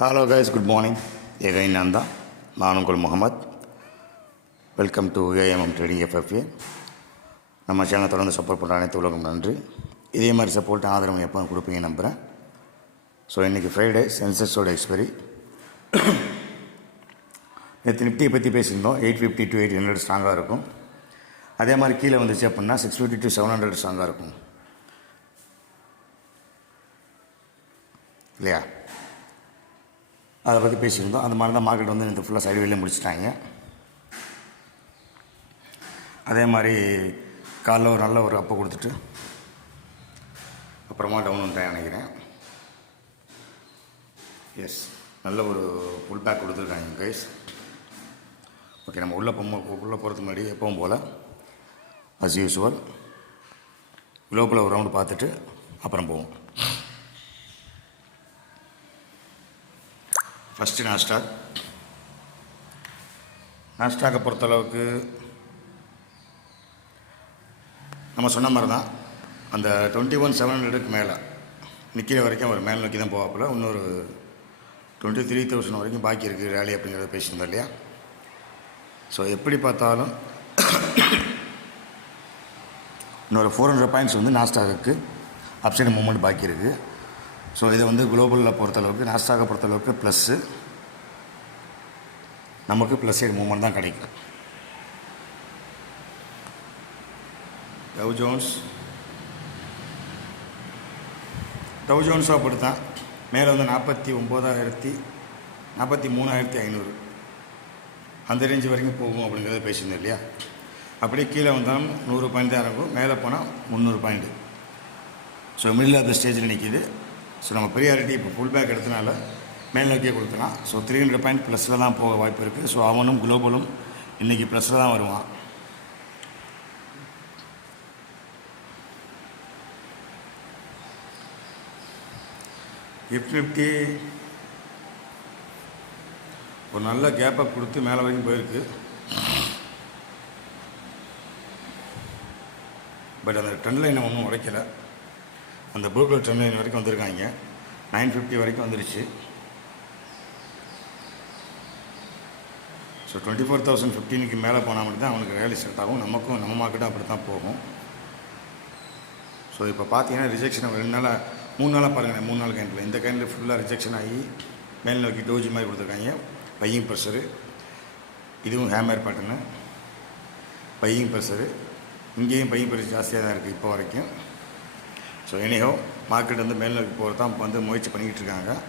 Hello guys, good morning. Again நான் உங்கள் Muhammad. Welcome to AMM trading FFA. நம்ம சேனலை தொடர்ந்து சப்போர்ட் பண்ணுற அனைத்து உலகம் நன்றி. இதே மாதிரி சப்போர்ட் ஆதரவு எப்போ கொடுப்பீங்க நம்புகிறேன். ஸோ இன்றைக்கி ஃப்ரைடே, சென்சஸோட எக்ஸ்பைரி. நேற்று நிஃப்டியை பற்றி பேசியிருந்தோம். 850 to 800 ஸ்ட்ராங்காக இருக்கும். அதே மாதிரி கீழே வந்துச்சு அப்படின்னா 650 to 700 ஸ்ட்ராங்காக இருக்கும் இல்லையா? அதை பற்றி பேசியிருந்தோம். அந்த மாதிரி தான் மார்க்கெட் வந்து இந்த ஃபுல்லாக சைடு வெளியே முடிச்சிட்டாங்க. அதே மாதிரி காலைல ஒரு நல்ல ஒரு அப்போ கொடுத்துட்டு அப்புறமா டவுன் வந்துட்டேன் நினைக்கிறேன். எஸ், நல்ல ஒரு புல் பேக் கொடுத்துருக்காங்க கைஸ். ஓகே, நம்ம உள்ளே போகிறதுக்கு முன்னாடி எப்பவும் போல் அஸ் யூஸ்வல் குளோபலில் ஒரு ரவுண்டு பார்த்துட்டு அப்புறம் போவோம். ஃபஸ்ட்டு நாஸ்டாக்கை பொறுத்தளவுக்கு நம்ம சொன்ன மாதிரி தான். அந்த 21,700க்கு மேலே நிற்கிற வரைக்கும் அவர் மேல் நோக்கி தான் போவாப்பில். இன்னொரு 23,000 வரைக்கும் பாக்கி இருக்குது ரேலி அப்படிங்கிறத பேசியிருந்தோம் இல்லையா? ஸோ எப்படி பார்த்தாலும் இன்னொரு 400 பாயிண்ட்ஸ் வந்து நாஸ்டாக்கு அப்சைடு மூவ்மெண்ட் பாக்கி இருக்குது. ஸோ இதை வந்து குளோபலில் பொறுத்தளவுக்கு, நாஸ்டாக்கை பொறுத்தளவுக்கு ப்ளஸ்ஸு, நமக்கு ப்ளஸ் சைடு மூவ்மெண்ட் தான் கிடைக்கும். டவ் ஜோன்ஸாக அப்படித்தான். மேலே வந்து 43,500 அந்த ரேஞ்சு வரைக்கும் போகும் அப்படிங்கிறத பேசியிருந்தோம் இல்லையா? அப்படியே கீழே வந்தாலும் 100 பாயிண்ட் தான் இருக்கும். மேலே போனால் 300 point. So middle of the ஸ்டேஜில் நிற்கிது. ஸோ நம்ம ப்ரியாரிட்டி இப்போ ஃபுல் பேக் எடுத்தனால மேல் நோக்கியே கொடுத்துக்கலாம். ஸோ 300 பாயிண்ட் ப்ளஸில் தான் போக வாய்ப்பு இருக்குது. ஸோ அவனும் குளோபலும் இன்றைக்கி ப்ளஸில் தான் வருவான். நிஃப்டி ஒரு நல்ல கேப்பை கொடுத்து மேலே வரைக்கும் போயிருக்கு. பட் அந்த ட்ரெண்ட் லைனை ஒன்றும் உடைக்கலை. அந்த ப்ளூ கலர் ட்ரெண்ட் லைன் வரைக்கும் வந்திருக்காங்க. 950 வரைக்கும் வந்துருச்சு. ஸோ 24,015க்கு மேலே போனால் மட்டும் தான் அவனுக்கு ரேலி செட் ஆகும். நம்ம மார்க்கெட்டும் அப்படி தான் போகும். ஸோ இப்போ பார்த்தீங்கன்னா ரிஜெக்ஷன் 3 நாளாக பாருங்கள். 3 நாள் கேண்டில், இந்த கேண்டில் ஃபுல்லாக ரிஜெக்ஷன் ஆகி மேல் நோக்கி டோஜி மாதிரி கொடுத்துருக்காங்க. பையிங் ப்ரெஷரு, இதுவும் ஹேமர் பேட்டர்னு பையிங் ப்ரெஷரு. இங்கேயும் பையிங் ப்ரெஷர் ஜாஸ்தியாக தான் இருக்குது இப்போ வரைக்கும். ஸோ எனிஹோ மார்க்கெட் வந்து மேல் நோக்கி போகிறது தான் வந்து முயற்சி பண்ணிக்கிட்டு இருக்காங்க.